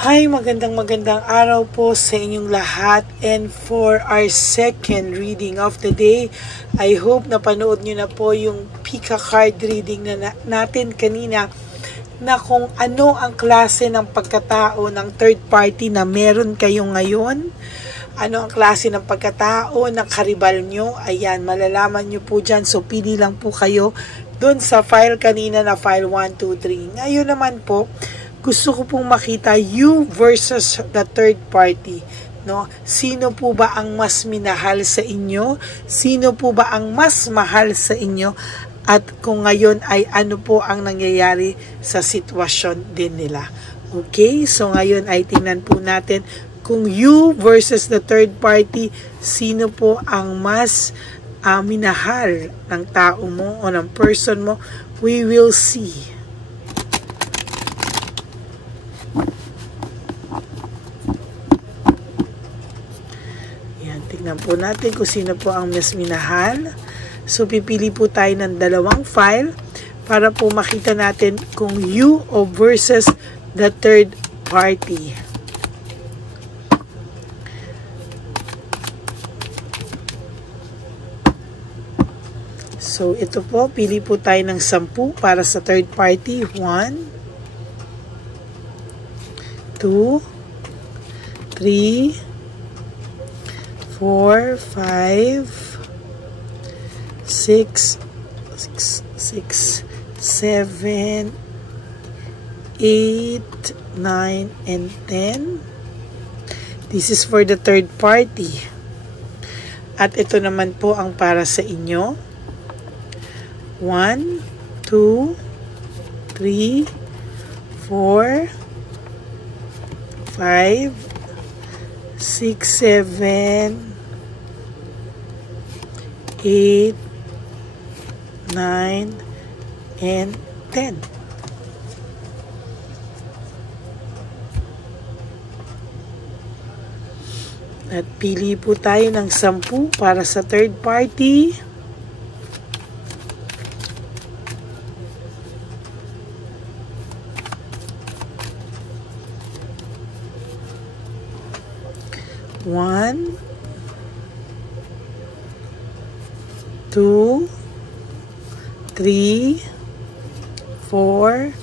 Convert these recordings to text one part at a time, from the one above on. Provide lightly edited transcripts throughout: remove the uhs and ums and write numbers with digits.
Hi, magandang araw po sa inyong lahat, and for our second reading of the day, I hope na panood nyo na po yung Pika card reading na natin kanina, na kung ano ang klase ng pagkatao ng third party na meron kayo ngayon, ano ang klase ng pagkatao ng karibal nyo. Ayan, malalaman nyo po dyan, so pili lang po kayo dun sa file kanina na file 1, 2, 3. Ngayon naman po, gusto ko pong makita you versus the third party, no? Sino po ba ang mas minahal sa inyo? Sino po ba ang mas mahal sa inyo? At kung ngayon ay ano po ang nangyayari sa sitwasyon din nila. Okay? So ngayon ay tingnan po natin kung you versus the third party, sino po ang mas minahal ng tao mo o ng person mo. We will see. Tingnan po natin kung sino po ang mas minahal. So, pipili po tayo ng dalawang file para po makita natin kung you o versus the third party. So, ito po, pili po tayo ng 10 para sa third party. 1, 2, 3, 4, 5, 6, 7, 8, 9, and 10. This is for the third party. At ito naman po ang para sa inyo. 1, 2, 3, 4, 5, 6, 7, 8, 9, and 10. At pili po tayo ng 10 para sa third party. One, 2, 3, 4,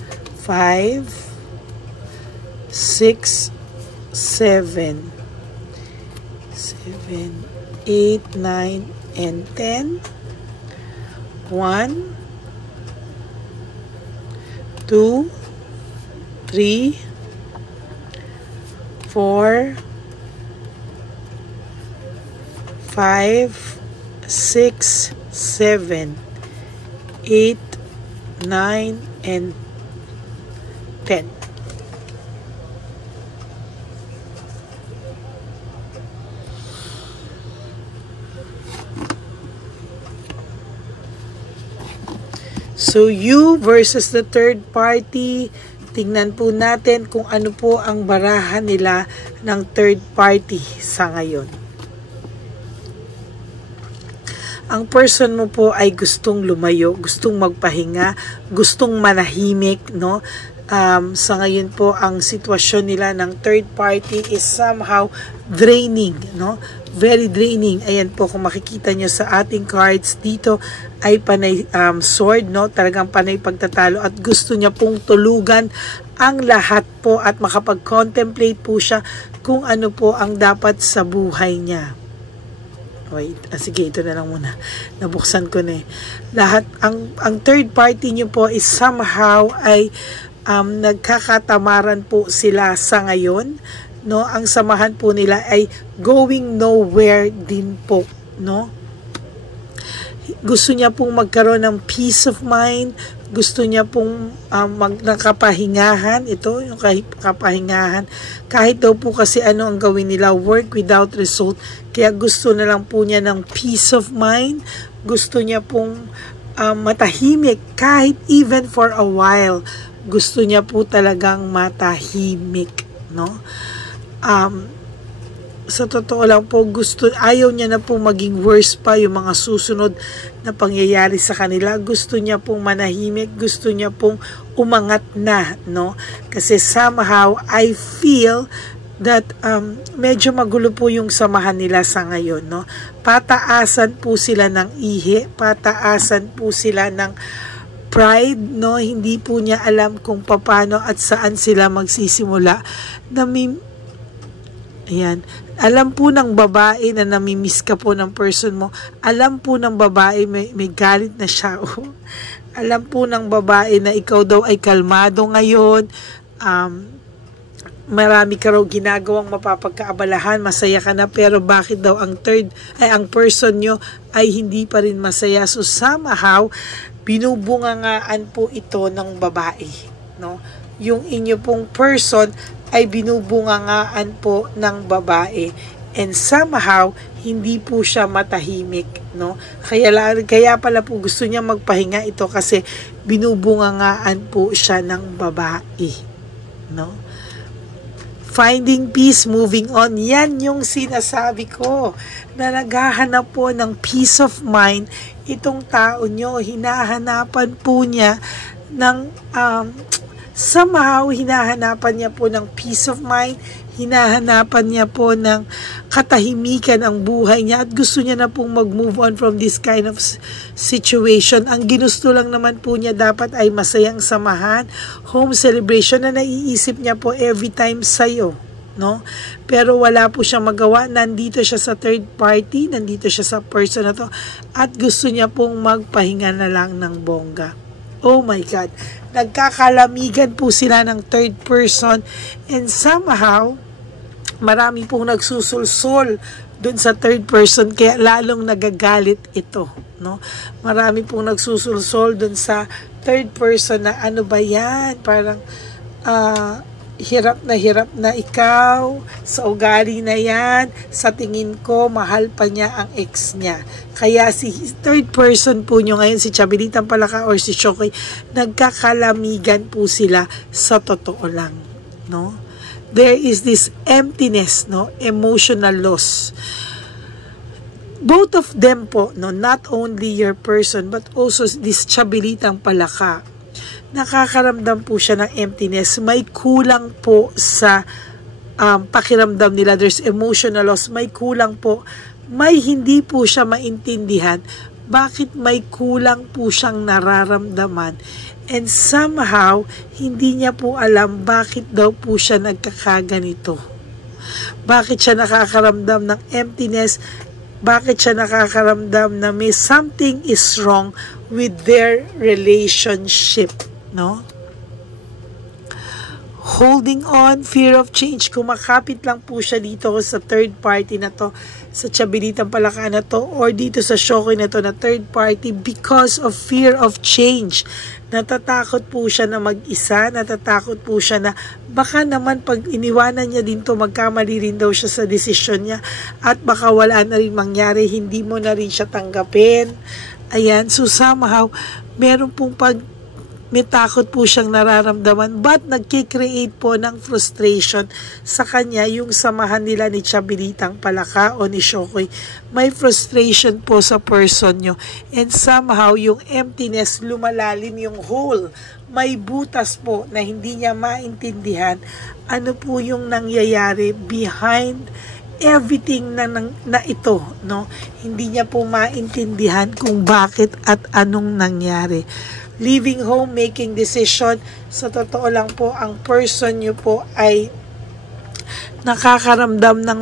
5, 6, 7, 8, 9, and 10. 1, 2, 3, 4, 5, 6, 7, 8, 9, and 10. So, you versus the third party, tingnan po natin kung ano po ang barahan nila ng third party sa ngayon. Ang person mo po ay gustong lumayo, gustong magpahinga, gustong manahimik, no? Sa ngayon po, ang sitwasyon nila ng third party is somehow draining, no? Very draining. Ayan po, kung makikita nyo sa ating cards, dito ay panay sword, no? Talagang panay pagtatalo at gusto niya pong tulugan ang lahat po at makapag-contemplate po siya kung ano po ang dapat sa buhay niya. Wait, sige, ito na lang muna. Nabuksan ko na eh. Lahat, ang third party nyo po is somehow ay nagkakatamaran po sila sa ngayon. No? Ang samahan po nila ay going nowhere din po. No? Gusto niya pong magkaroon ng peace of mind. Gusto niya pong nakapahingahan. Ito, yung kapahingahan. Kahit daw po kasi ano ang gawin nila, work without result. Kaya gusto na lang po niya ng peace of mind. Gusto niya pong matahimik kahit even for a while. Gusto niya po talagang matahimik, no? sa totoo lang po, ayaw niya na po maging worse pa yung mga susunod na pangyayari sa kanila. Gusto niya pong manahimik, gusto niya pong umangat na, no? Kasi somehow, I feel that medyo magulo po yung samahan nila sa ngayon, no? Pataasan po sila ng ihi, pataasan po sila ng pride, no? Hindi po niya alam kung paano at saan sila magsisimula. Ayan. Alam po ng babae na namimiss ka po ng person mo. Alam po ng babae may galit na siya. Alam po ng babae na ikaw daw ay kalmado ngayon. Marami ka raw ginagawang mapapagkaabalahan, masaya ka na, pero bakit daw ang person nyo ay hindi pa rin masaya? So somehow, binubungangaan po ito ng babae, no? Yung inyo pong person ay binubungangaan po ng babae, and somehow hindi po siya matahimik, no? Kaya pala po gusto niya magpahinga ito kasi binubungangaan po siya ng babae, no? Finding peace, moving on, yan yung sinasabi ko, na naghahanap po ng peace of mind itong tao nyo. Hinahanapan po niya ng somehow, hinahanapan niya po ng peace of mind, hinahanapan niya po ng katahimikan ang buhay niya, at gusto niya na pong mag-move on from this kind of situation. Ang ginusto lang naman po niya dapat ay masayang samahan, home celebration na naiisip niya po every time sa'yo, no? Pero wala po siya magawa, nandito siya sa third party, nandito siya sa person na to, at gusto niya pong magpahinga na lang ng bongga. Oh my God, nagkakalamigan po sila ng third person, and somehow marami pong nagsusulsol dun sa third person, kaya lalong nagagalit ito, no? Marami pong nagsusulsol dun sa third person na ano ba yan, parang hirap na ikaw sa ugali na yan, sa tingin ko mahal pa niya ang ex niya. Kaya si third person po nyo ngayon, si Chabelitang Palaka or si Shokoy, nagkakalamigan po sila sa totoo lang, no? There is this emptiness, no? Emotional loss. Both of them po, no? Not only your person but also this Chabelitang Palaka, nakakaramdam po siya ng emptiness. May kulang po sa pakiramdam nila. There's emotional loss. May kulang po. May hindi po siya maintindihan bakit may kulang po siyang nararamdaman. And somehow, hindi niya po alam bakit daw po siya nagkakaganito. Bakit siya nakakaramdam ng emptiness? Bakit siya nakakaramdam na may something is wrong with their relationship, no? Holding on, fear of change. Kumakapit lang po siya dito sa third party na to, sa Chabelitang Palaka na to, or dito sa Shokoy na to na third party, because of fear of change. Natatakot po siya na mag-isa, natatakot po siya na baka naman pag iniwanan niya din to, magkamali rin daw siya sa desisyon niya, at baka wala na rin mangyari, hindi mo na rin siya tanggapin. Ayan, so somehow, meron pong may takot po siyang nararamdaman, but nagkikreate po ng frustration sa kanya yung samahan nila ni Chabelitang Palaka o ni Shokoy. May frustration po sa person nyo, and somehow yung emptiness, lumalalim yung hole. May butas po na hindi niya maintindihan ano po yung nangyayari behind everything na ito, no? Hindi niya po maintindihan kung bakit at anong nangyari. Leaving home, making decision, sa totoo lang po, ang person nyo po ay nakakaramdam ng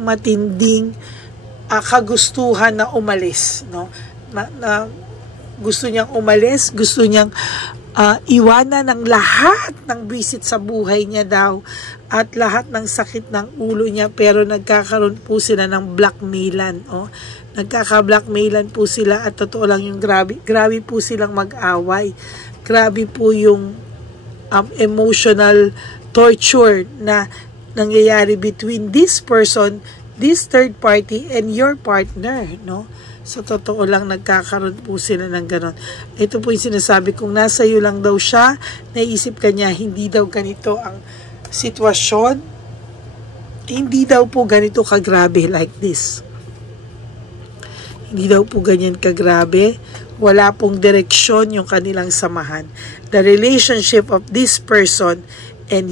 matinding kagustuhan na umalis, no? Na gusto niyang umalis, gusto niyang iwanan ng lahat ng bisit sa buhay niya daw, at lahat ng sakit ng ulo niya, pero nagkakaroon po sila ng blackmailan, oh. Nagkaka-blackmailan po sila, at totoo lang yung grabe po silang mag-away. Grabe po yung emotional torture na nangyayari between this person, this third party, and your partner, no? Sa totoo lang, nagkakaroon po sila ng ganon. Ito po yung sinasabi, kung nasa iyo lang daw siya, naisip ka niya, hindi daw ganito ang sitwasyon. hindi daw po ganito kagrabe like this. Hindi daw po ganyan kagrabe. Wala pong direksyon yung kanilang samahan. The relationship of this person and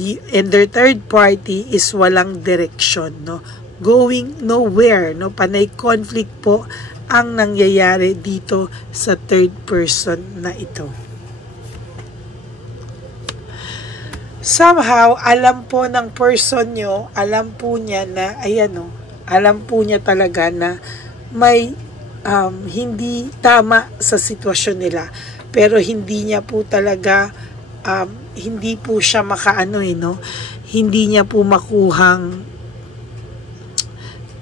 their third party is walang direksyon, no? Going nowhere, no? Panay conflict po ang nangyayari dito sa third person na ito. Somehow, alam po ng person nyo, alam po niya na, ayan o, alam po niya talaga na may hindi tama sa sitwasyon nila. Pero hindi niya po talaga, hindi po siya makaano no? Hindi niya po makuhang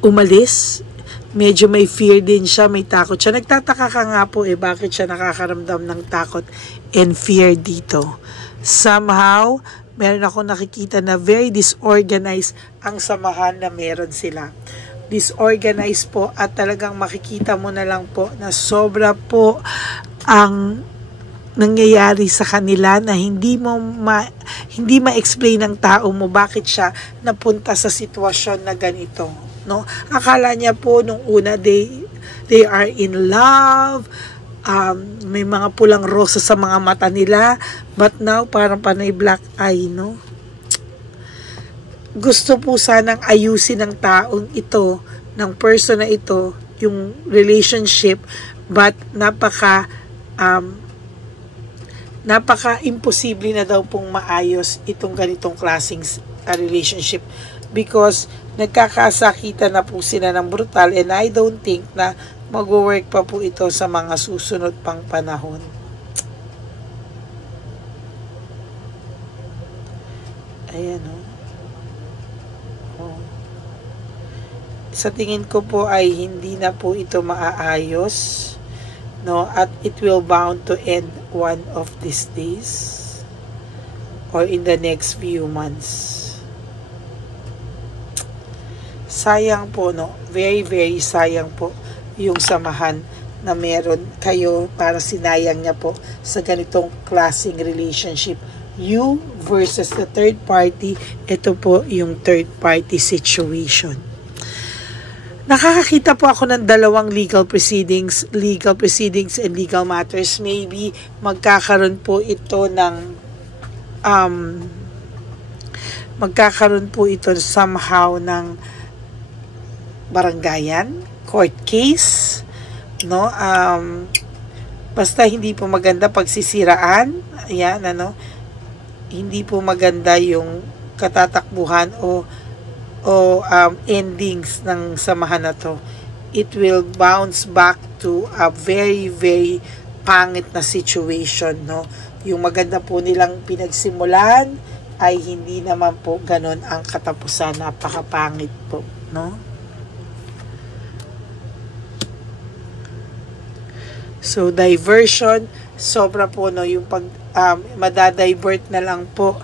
umalis. Medyo may fear din siya, may takot siya. Nagtataka ka nga po bakit siya nakakaramdam ng takot and fear dito. Somehow, meron ako nakikita na very disorganized ang samahan na meron sila. Disorganized po at talagang makikita mo na lang po na sobra po ang nangyayari sa kanila na hindi ma-explain ng tao mo bakit siya napunta sa sitwasyon na ganito, no? Akala niya po nung una they are in love, may mga pulang rosa sa mga mata nila, but now parang panay black eye, no? Gusto po sanang ayusin ng taong ito, ng person na ito, yung relationship, but napaka-imposible na daw pong maayos itong ganitong klaseng relationship because nagkakasakitan na po sila ng brutal and I don't think na mag-work pa po ito sa mga susunod pang panahon. Ayan o. Sa tingin ko po ay hindi na po ito maaayos, no, at it will bound to end one of these days or in the next few months. Sayang po, no, very very sayang po yung samahan na meron kayo, para sinayang niya po sa ganitong klaseng relationship. You versus the third party, ito po yung third party situation. Nakakakita po ako ng dalawang legal proceedings and legal matters. Maybe magkakaroon po ito ng somehow ng barangayan, court case, no? Basta hindi po maganda pagsisiraan. Ayan, ano? Hindi po maganda yung katatakbuhan o endings ng samahan na to. It will bounce back to a very very pangit na situation, no? Yung maganda po nilang pinagsimulan ay hindi naman po ganon ang katapusan. Napakapangit po, no? So diversion, sobra po, no, yung pag madadivert na lang po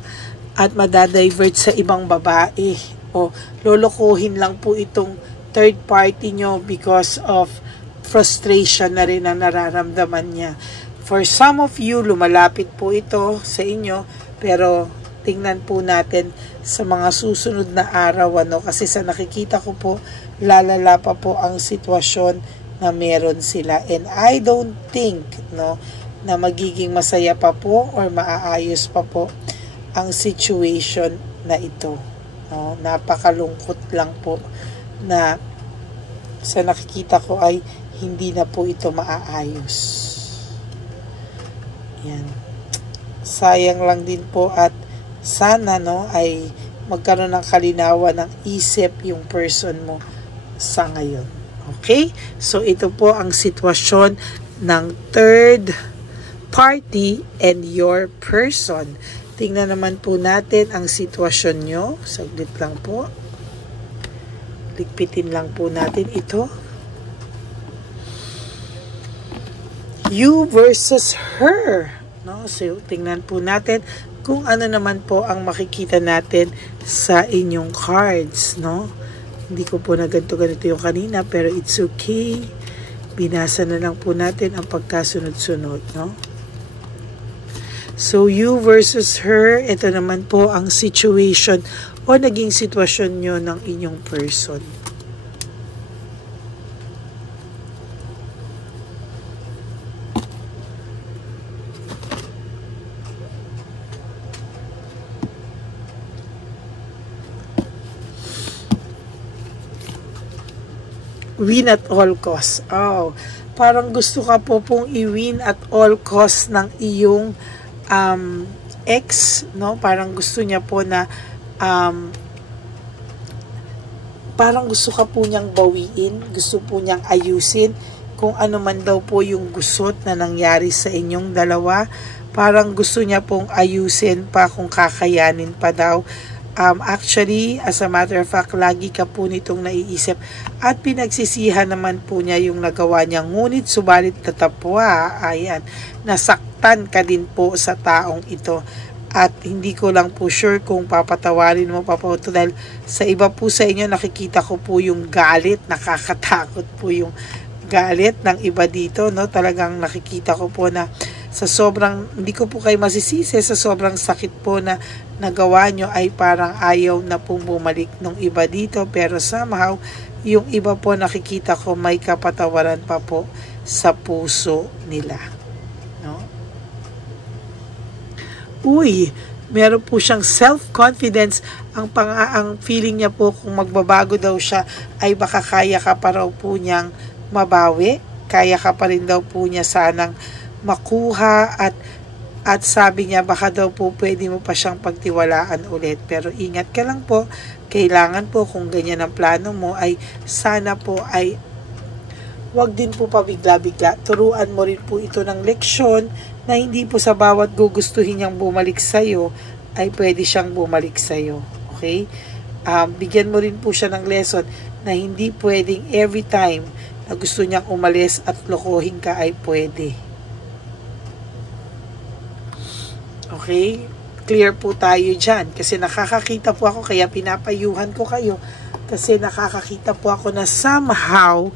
at madadivert sa ibang babae. O lolokohin lang po itong third party nyo because of frustration na rin ang nararamdaman niya. For some of you, lumalapit po ito sa inyo, pero tingnan po natin sa mga susunod na araw, ano, kasi sa nakikita ko po, lalala pa po ang sitwasyon na meron sila. And I don't think, no, na magiging masaya pa po or maaayos pa po ang situation na ito. No, napakalungkot lang po na sa nakikita ko ay hindi na po ito maaayos. Yan. Sayang lang din po at sana, no, ay magkaroon ng kalinawan ng isip yung person mo sa ngayon. Okay? So ito po ang sitwasyon ng third party and your person. Tingnan naman po natin ang sitwasyon nyo. Saglit lang po. Ligpitin lang po natin ito. You versus her. No? So, tingnan po natin kung ano naman po ang makikita natin sa inyong cards. No? Hindi ko po na ganito yung kanina, pero it's okay. Binasa na lang po natin ang pagkasunod-sunod. No? So, you versus her, ito naman po ang situation o naging sitwasyon nyo ng inyong person. Win at all costs. Oh, parang gusto ka po pong i-win at all costs ng iyong ex, no? Parang gusto niya po na parang gusto ka po niyang bawiin, gusto po niyang ayusin kung ano man daw po yung gusot na nangyari sa inyong dalawa. Parang gusto niya pong ayusin pa kung kakayanin pa daw. Actually, as a matter of fact, lagi ka po nitong naiisip at pinagsisihan naman po niya yung nagawa niya. Ngunit subalit tatapwa, ayan, nasaktan ka din po sa taong ito. At hindi ko lang po sure kung papatawarin mo pa po ito dahil sa iba po sa inyo nakikita ko po yung galit, nakakatakot po yung galit ng iba dito, no? Talagang nakikita ko po na sa sobrang, hindi ko po kayo masisisi, sa sobrang sakit po na nagawa nyo ay parang ayaw na pong bumalik ng iba dito, pero somehow yung iba po nakikita ko may kapatawaran pa po sa puso nila, no? Uy, meron po siyang self-confidence. Ang feeling niya po kung magbabago daw siya ay baka kaya ka pa raw po niyang mabawi, kaya ka pa rin daw po niya sanang makuha at sabi niya baka daw po pwede mo pa siyang pagtiwalaan ulit. Pero ingat ka lang po, kailangan po kung ganyan ang plano mo ay sana po ay wag din po pabigla-bigla. Turuan mo rin po ito ng leksyon na hindi po sa bawat gugustuhin niyang bumalik sa'yo ay pwede siyang bumalik sa'yo. Okay? Bigyan mo rin po siya ng lesson na hindi pwedeng every time na gusto niyang umalis at lokohin ka ay pwede. Okay? Clear po tayo dyan. Kasi nakakakita po ako, kaya pinapayuhan ko kayo. Kasi nakakakita po ako na somehow,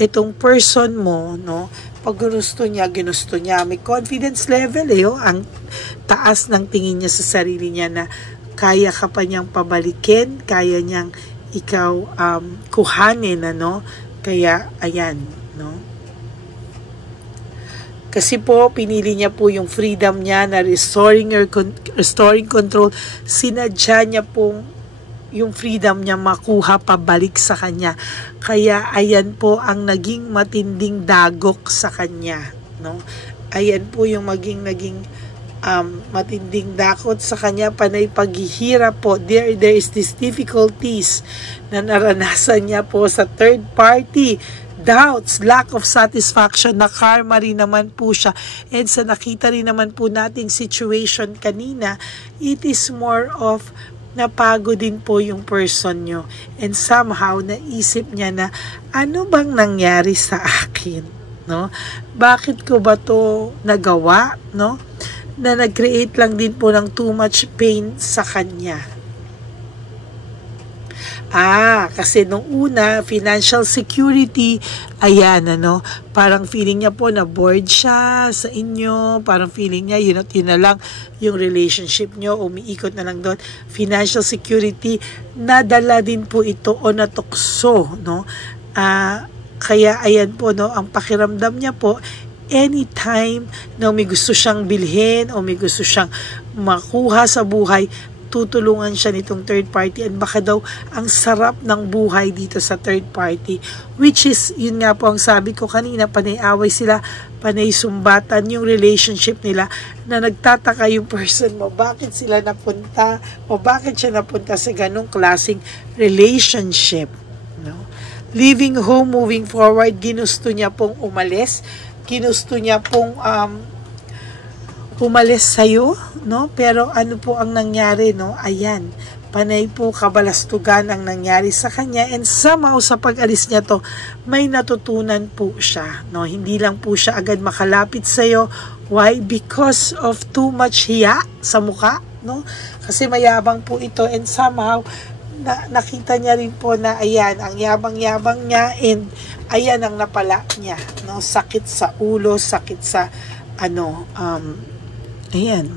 itong person mo, no, pag ginusto niya, may confidence level, ang taas ng tingin niya sa sarili niya na kaya ka pa niyang pabalikin, kaya niyang ikaw kuhanin, ano, kaya, ayan, no. Kasi po, pinili niya po yung freedom niya na restoring control. Sinadya niya pong yung freedom niya makuha pabalik sa kanya. Kaya, ayan po ang naging matinding dagok sa kanya. No? Ayan po yung naging matinding dakot sa kanya, panay paghihirap po. There is these difficulties na naranasan niya po sa third party. Doubts, lack of satisfaction, na karma rin naman po siya. And sa nakita rin naman po nating situation kanina, it is more of napagod din po yung person nyo. And somehow, naisip niya na, ano bang nangyari sa akin? No? Bakit ko ba to nagawa? No? Na nag-create lang din po ng too much pain sa kanya. Kasi nung una, financial security, ayan, ano, parang feeling niya po na bored siya sa inyo, parang feeling niya, yun na lang, yung relationship nyo, umiikot na lang doon. Financial security, nadala din po ito o natukso, no? Kaya, ayan po, no, ang pakiramdam niya po, anytime na may gusto siyang bilhin o may gusto siyang makuha sa buhay, tutulungan siya nitong third party, and baka daw ang sarap ng buhay dito sa third party, which is, yun nga po ang sabi ko kanina, panay away sila, panay sumbatan yung relationship nila, na nagtataka yung person mo, bakit sila napunta, o bakit siya napunta sa ganong klaseng relationship, no? Leaving home, moving forward, ginusto niya pong umalis, ginusto niya pong umalis sa'yo, no? Pero ano po ang nangyari, no? Ayan, panay po kabalastugan ang nangyari sa kanya, and somehow sa pag-alis niya to, may natutunan po siya, no? Hindi lang po siya agad makalapit sa'yo. Why? Because of too much hiya sa mukha, no? Kasi mayabang po ito, and somehow nakita niya rin po na ayan, ang yabang-yabang niya, and ayan ang napala niya, no? Sakit sa ulo, sakit sa ayan,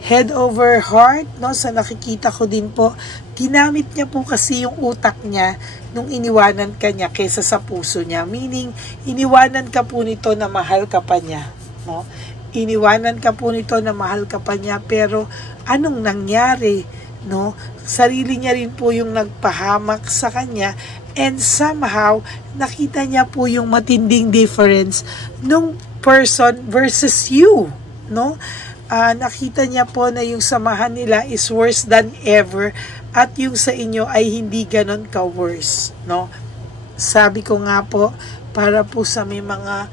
head over heart, no? Sa nakikita ko din po, ginamit niya po kasi yung utak niya nung iniwanan ka niya kaysa sa puso niya. Meaning, iniwanan ka po nito na mahal ka pa niya, no? Iniwanan ka po nito na mahal ka pa niya, pero anong nangyari, no? Sarili niya rin po yung nagpahamak sa kanya, and somehow, nakita niya po yung matinding difference nung person versus you, no? Nakita niya po na yung samahan nila is worse than ever, at yung sa inyo ay hindi ganon ka-worse, no? Sabi ko nga po, para po sa may mga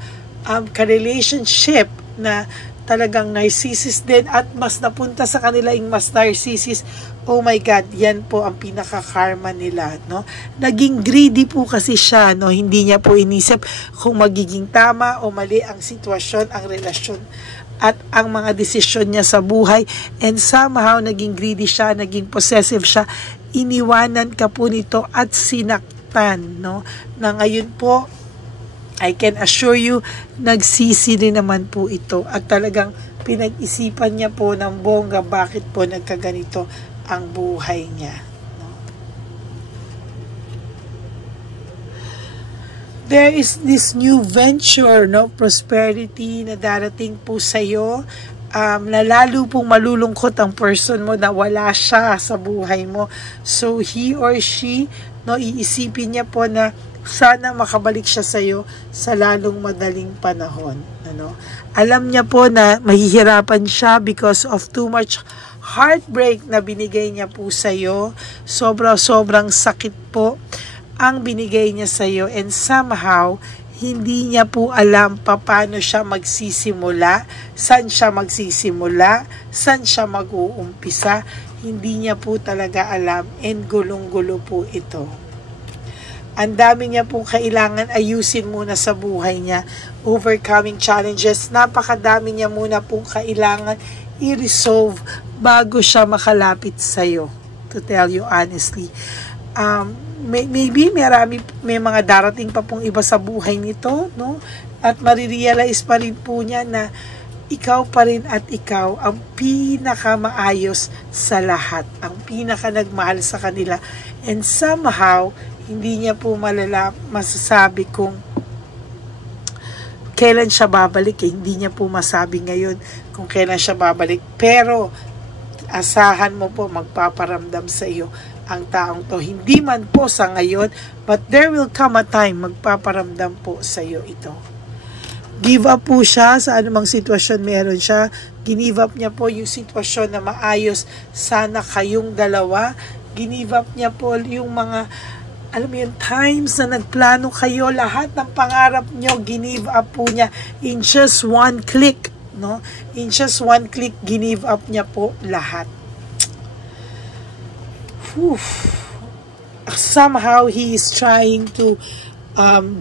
ka-relationship na talagang narcissist din at mas napunta sa kanila yung mas narcissist, oh my God, yan po ang pinaka-karma nila, no? Naging greedy po kasi siya, no? Hindi niya po inisip kung magiging tama o mali ang sitwasyon, ang relasyon, at ang mga desisyon niya sa buhay, and somehow naging greedy siya, naging possessive siya, iniwanan ka po nito at sinaktan, no? Na ngayon po, I can assure you, nagsisi rin naman po ito, at talagang pinag-isipan niya po ng bongga bakit po nagkaganito ang buhay niya. There is this new venture, no, prosperity na darating po sa iyo, na lalo pong malulungkot ang person mo na wala siya sa buhay mo. So he or she, no, iisipin niya po na sana makabalik siya sa iyo sa lalong madaling panahon, ano. Alam niya po na mahihirapan siya because of too much heartbreak na binigay niya po sa iyo. Sobrang sakit po ang binigay niya sa iyo, and somehow hindi niya po alam paano siya magsisimula, saan siya magsisimula, saan siya mag-uumpisa. Hindi niya po talaga alam, and gulong-gulo po ito. Ang dami niya po kailangan ayusin muna sa buhay niya, overcoming challenges. Napakadami niya muna po kailangan i-resolve bago siya makalapit sa iyo, to tell you honestly. Maybe may mga darating pa pong iba sa buhay nito, no? At marirealize pa rin po niya na ikaw pa rin at ikaw ang pinakamaayos sa lahat, ang pinaka nagmahal sa kanila, and somehow hindi niya po masasabi kung kailan siya babalik. Hindi niya po masabi ngayon kung kailan siya babalik, pero asahan mo po magpaparamdam sa iyo ang taong to. Hindi man po sa ngayon, but there will come a time magpaparamdam po sa iyo ito. Give up po siya sa anumang sitwasyon meron siya. Give up niya po yung sitwasyon na maayos sana kayong dalawa. Give up niya po yung mga, alam mo yung times na nagplano kayo, lahat ng pangarap nyo, give up po niya in just one click, no? In just one click, give up niya po lahat. Somehow he is trying to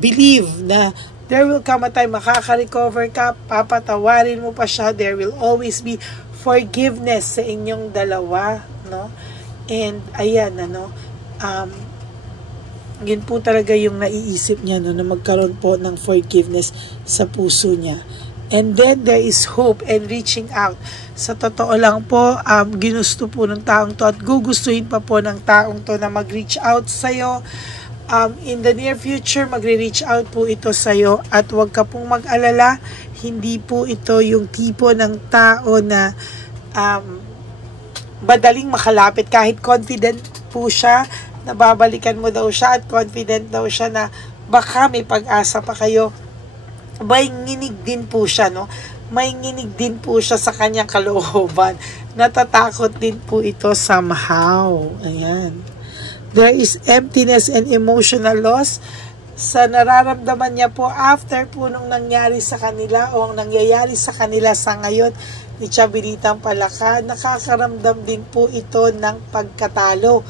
believe na there will come a time makaka-recover ka, papatawarin mo pa siya, there will always be forgiveness sa inyong dalawa, no? And ayan, ano, yun po talaga yung naiisip niya, no, na magkaroon po ng forgiveness sa puso niya. And then there is hope and reaching out. Sa totoo lang po, ginusto po ng taong to at gugustuhin pa po ng taong to na mag-reach out sa'yo. In the near future, magre-reach out po ito sa'yo, at huwag ka pong mag-alala, hindi po ito yung tipo ng tao na madaling makalapit. Kahit confident po siya, nababalikan mo daw siya at confident daw siya na baka may pag-asa pa kayo, may nginig din po siya, no? May nginig din po siya sa kanyang kalooban. Natatakot din po ito somehow. Ayan. There is emptiness and emotional loss sa nararamdaman niya po after po nung nangyari sa kanila o nangyayari sa kanila sa ngayon ni Chabelitang Palaka. Nakakaramdam din po ito ng pagkatalo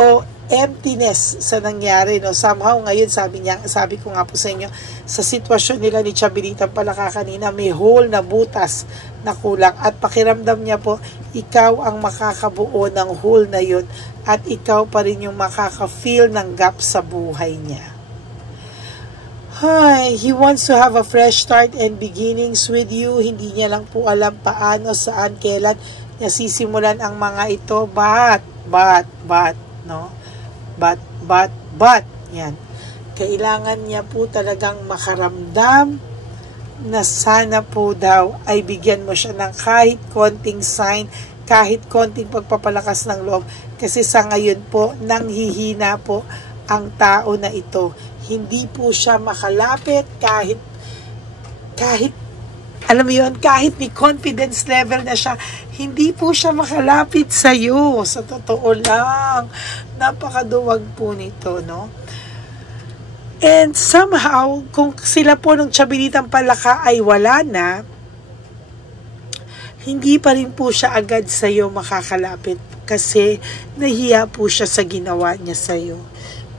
o emptiness sa nangyari, no? Somehow ngayon, sabi ko nga po sa inyo, sa sitwasyon nila ni Chabelitang Palaka kanina, may hole na butas na kulang, at pakiramdam niya po ikaw ang makakabuo ng hole na yun, at ikaw pa rin yung makaka-feel ng gap sa buhay niya. He wants to have a fresh start and beginnings with you. Hindi niya lang po alam paano, saan, kailan. niya sisimulan ang mga ito, no? But, yan. Kailangan niya po talagang makaramdam na sana po daw ay bigyan mo siya ng kahit konting sign, kahit konting pagpapalakas ng loob. Kasi sa ngayon po, nanghihina po ang tao na ito. Hindi po siya makalapit kahit alam mo yun, kahit may confidence level na siya, hindi po siya makalapit sa iyo. Sa totoo lang, napakaduwag po nito, no? And somehow, kung sila po ng Tiyabilitang Palaka ay wala na, hindi pa rin po siya agad sa iyo makakalapit kasi nahiya po siya sa ginawa niya sa iyo.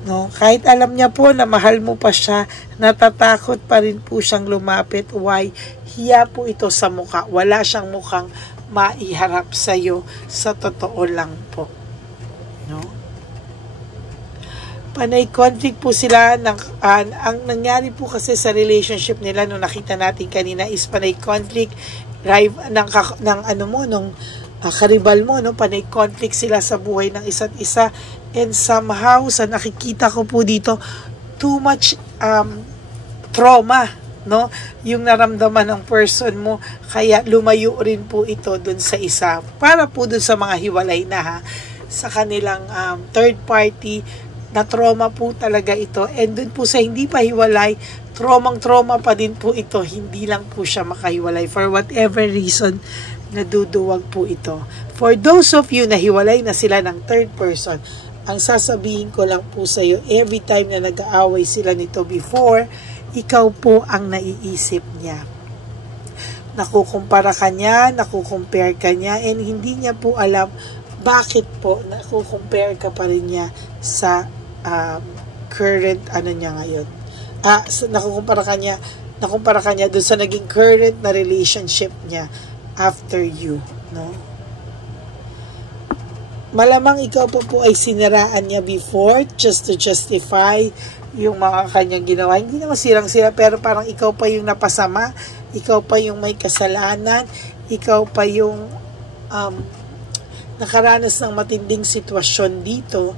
No? Kahit alam niya po na mahal mo pa siya, natatakot pa rin po siyang lumapit. Why? Hiya po ito sa mukha. Wala siyang mukhang maiharap sa iyo. Sa totoo lang po. No? Panay conflict po sila. Ang nangyari po kasi sa relationship nila nung nakita natin kanina is panay conflict nung karibal mo, no? Panay conflict sila sa buhay ng isa't isa. And somehow, sa nakikita ko po dito, too much trauma, no? Yung naramdaman ng person mo, kaya lumayo rin po ito dun sa isa. Para po dun sa mga hiwalay na ha, sa kanilang third party, na trauma po talaga ito. And dun po sa hindi pa hiwalay, trauma pa din po ito. Hindi lang po siya makahiwalay. For whatever reason, naduduwag po ito. For those of you na hiwalay na sila ng third person, ang sasabihin ko lang po sa iyo, every time na nag-aaway sila nito before, ikaw po ang naiisip niya. Nakukumpara ka niya, nakukumpare ka niya, and hindi niya po alam bakit po nakukumpare ka pa rin niya sa current niya ngayon. Nakukumpara ka niya doon sa naging current na relationship niya after you, no? Malamang ikaw po ay siniraan niya before just to justify yung mga kanyang ginawa. Hindi naman sirang-sira, pero parang ikaw pa yung napasama, ikaw pa yung may kasalanan, ikaw pa yung nakaranas ng matinding sitwasyon dito,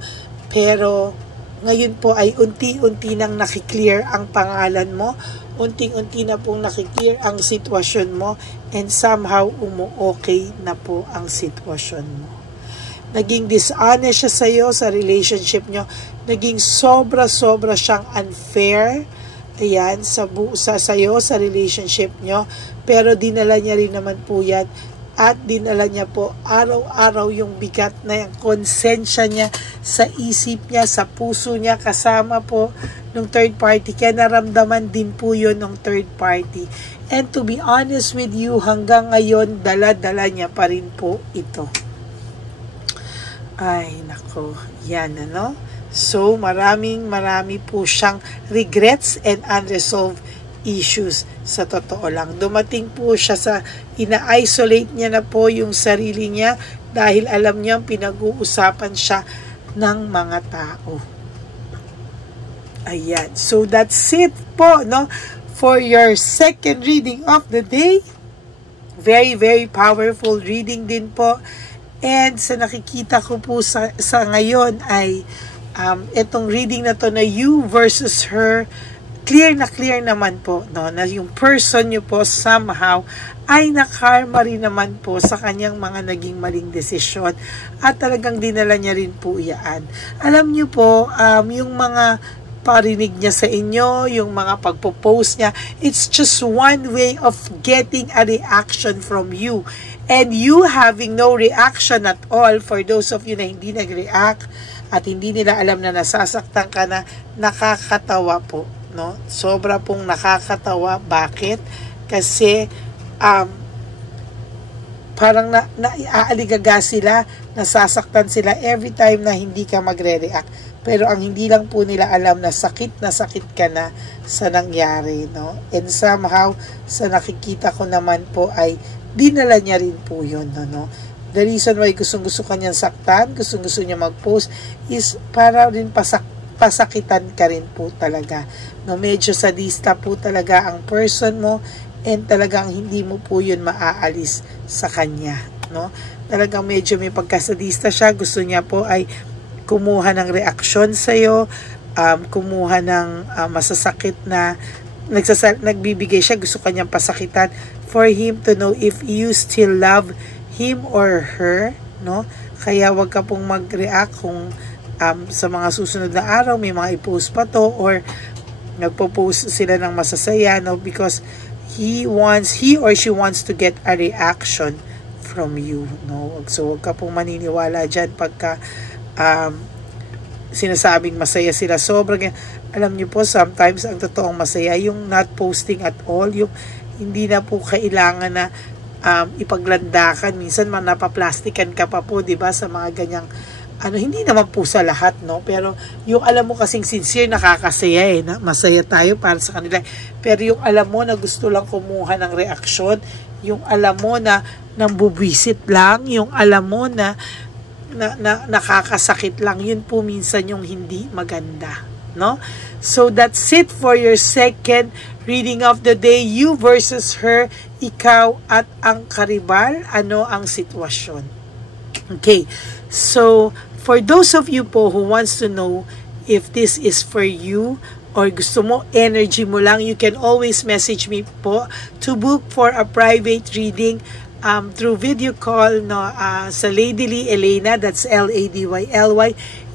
pero ngayon po ay unti-unti nang nakiklear ang pangalan mo, unti-unti na pong nakiklear ang sitwasyon mo, and somehow umu-okay na po ang sitwasyon mo. Naging dishonest siya sa iyo sa relationship nyo. Naging sobra-sobra siyang unfair. Ayan, sa iyo, sa relationship nyo. Pero dinala niya rin naman po yan. At dinala niya po araw-araw yung bigat na yung konsensya niya sa isip niya, sa puso niya, kasama po ng third party. Kaya naramdaman din po yun ng third party. And to be honest with you, hanggang ngayon, dala-dala niya pa rin po ito. Ay, nako, yan ano. So, marami po siyang regrets and unresolved issues sa totoo lang. Dumating po siya sa ina-isolate niya na po yung sarili niya dahil alam niya pinag-uusapan siya ng mga tao. Ayan. So, that's it po, no? For your second reading of the day. Very, very powerful reading din po. And sa nakikita ko po sa ngayon ay itong reading na to na you versus her, clear naman po, no, na yung person nyo po somehow ay nakarma rin naman po sa kanyang mga naging maling desisyon at talagang dinala niya rin po iyaan. Alam nyo po, yung mga parinig niya sa inyo, yung mga pagpo-post niya, it's just one way of getting a reaction from you. And you having no reaction at all, for those of you na hindi nag-react at hindi nila alam na nasasaktan ka na, nakakatawa po, no? Sobra pong nakakatawa. Bakit? Kasi parang naaaligaga sila, nasasaktan sila every time na hindi ka magre-react. Pero ang hindi lang po nila alam na sakit ka na sa nangyari, no? And somehow, sa nakikita ko naman po ay dinala niya rin po yun, no? The reason why gustong-gusto kanyang saktan, gustong-gusto niya mag-post, is para rin pasakitan ka rin po talaga. No, medyo sadista po talaga ang person mo, and talagang hindi mo po yun maaalis sa kanya, no? Talagang medyo may pagkasadista siya. Gusto niya po ay kumuha ng reaksyon sa'yo, kumuha ng masasakit na nagbibigay siya, gusto kanyang pasakitan for him to know if you still love him or her, no? Kaya wag ka pong mag-react kung sa mga susunod na araw may mga i-post pa to or nagpo-post sila ng masasaya, no? Because he or she wants to get a reaction from you, no? So wag ka pong maniniwala dyan pagka sinasabing masaya sila. Sobrang, alam niyo po, sometimes ang totoong masaya yung not posting at all, yung hindi na po kailangan na ipaglandakan. Minsan man napaplastikan ka pa po, 'di ba, sa mga ganyang hindi naman po sa lahat, no? Pero yung alam mo kasing sincere, nakakasaya na masaya tayo para sa kanila. Pero yung alam mo na gusto lang kumuha ng reaksyon, yung alam mo na nambubwisit lang, yung alam mo na nakakasakit lang, yun po minsan yung hindi maganda, no? So that's it for your second reading of the day. You versus her, ikaw at ang karibal, ano ang sitwasyon? Okay, so for those of you po who wants to know if this is for you or gusto mo, energy mo lang, you can always message me po to book for a private reading through video call, no, sa Lady Lee Elena, that's Ladyly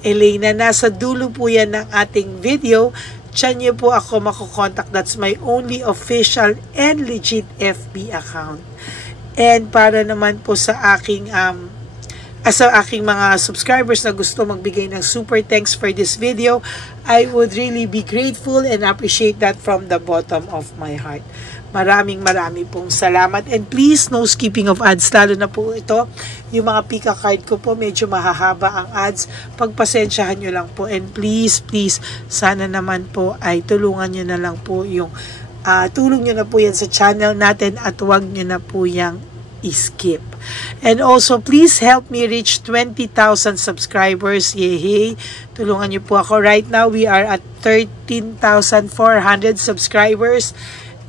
Elena. Nasa dulo po yan ng ating video. Diyan niyo po ako makokontak. That's my only official and legit FB account. And para naman po sa aking mga subscribers na gusto magbigay ng super thanks for this video, I would really be grateful and appreciate that from the bottom of my heart. Maraming pong salamat. And please, no skipping of ads. Lalo na po ito, yung mga Pika card ko po, medyo mahahaba ang ads. Pagpasensyahan nyo lang po. And please, sana naman po ay tulungan nyo na lang po yung, tulong nyo na po yan sa channel natin at huwag nyo na po yung skip. And also, please help me reach 20,000 subscribers. Yay! Tulungan nyo po ako. Right now, we are at 13,400 subscribers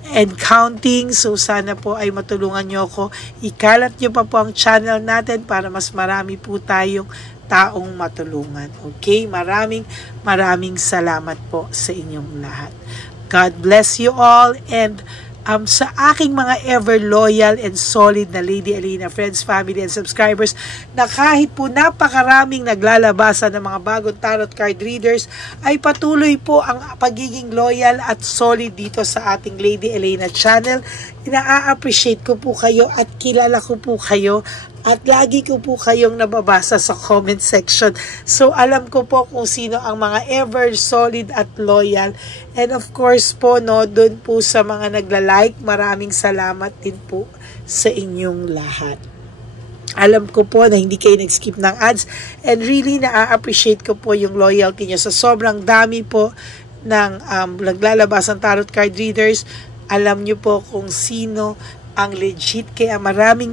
and counting. So, sana po ay matulungan nyo ako. Ikalat nyo pa po ang channel natin para mas marami po tayong taong matulungan. Okay? Maraming salamat po sa inyong lahat. God bless you all, and sa aking mga ever loyal and solid na Lady Elena friends, family, and subscribers, na kahit po napakaraming naglalabasan ng mga bagong tarot card readers, ay patuloy po ang pagiging loyal at solid dito sa ating Lady Elena channel. Ina-appreciate ko po kayo at kilala ko po kayo at lagi ko po kayong nababasa sa comment section. So, alam ko po kung sino ang mga ever solid at loyal. And of course po, no, doon po sa mga nagla-like, maraming salamat din po sa inyong lahat. Alam ko po na hindi kayo nag-skip ng ads, and really na-appreciate ko po yung loyalty nyo. Sa sobrang dami po ng naglalabas ng tarot card readers, alam nyo po kung sino ang legit. Kaya maraming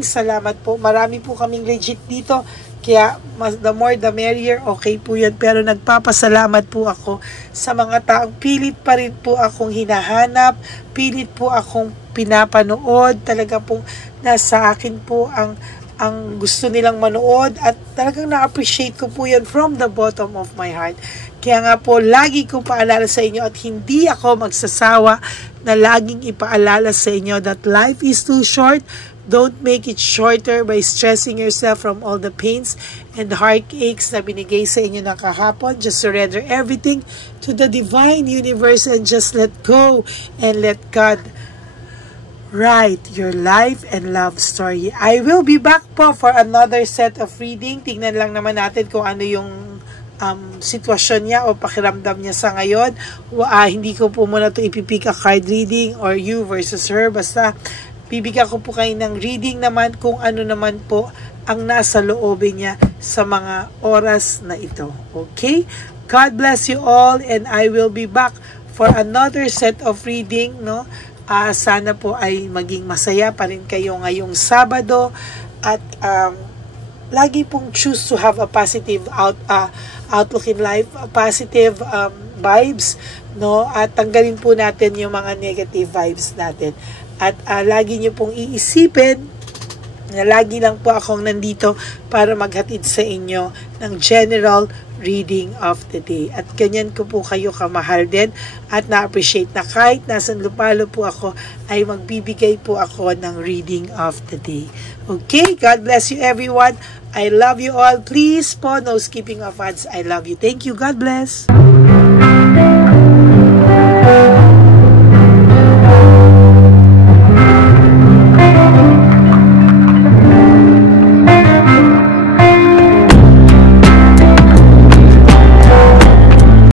salamat po. Marami po kaming legit dito. Kaya the more the merrier. Okay po yun. Pero nagpapasalamat po ako sa mga taong pilit pa rin po akong hinahanap. Pilit po akong pinapanood. Talaga po nasa akin po ang gusto nilang manood. At talagang na-appreciate ko po yun from the bottom of my heart. Kaya nga po, lagi kong paalala sa inyo at hindi ako magsasawa na laging ipaalala sa inyo that life is too short. Don't make it shorter by stressing yourself from all the pains and heartaches na binigay sa inyo ng kahapon. Just surrender everything to the divine universe and just let go and let God write your life and love story. I will be back po for another set of reading. Tingnan lang naman natin kung ano yung sitwasyon niya o pakiramdam niya sa ngayon. Hindi ko po muna ito ipipika card reading or you versus her. Basta bibigyan ko po kayo ng reading naman kung ano naman po ang nasa loobin niya sa mga oras na ito. Okay? God bless you all, and I will be back for another set of reading, no? Sana po ay maging masaya pa rin kayo ngayong Sabado, at lagi pong choose to have a positive outlook in life, positive vibes, no? At tanggalin po natin yung mga negative vibes natin. At lagi nyo pong iisipin na lagi lang po akong nandito para maghatid sa inyo ng general reading of the day. At ganyan ko po kayo kamahal din at na-appreciate na kahit nasan lupalo po ako ay magbibigay po ako ng reading of the day. Okay, God bless you everyone. I love you all. Please po, no skipping of ads. I love you. Thank you. God bless.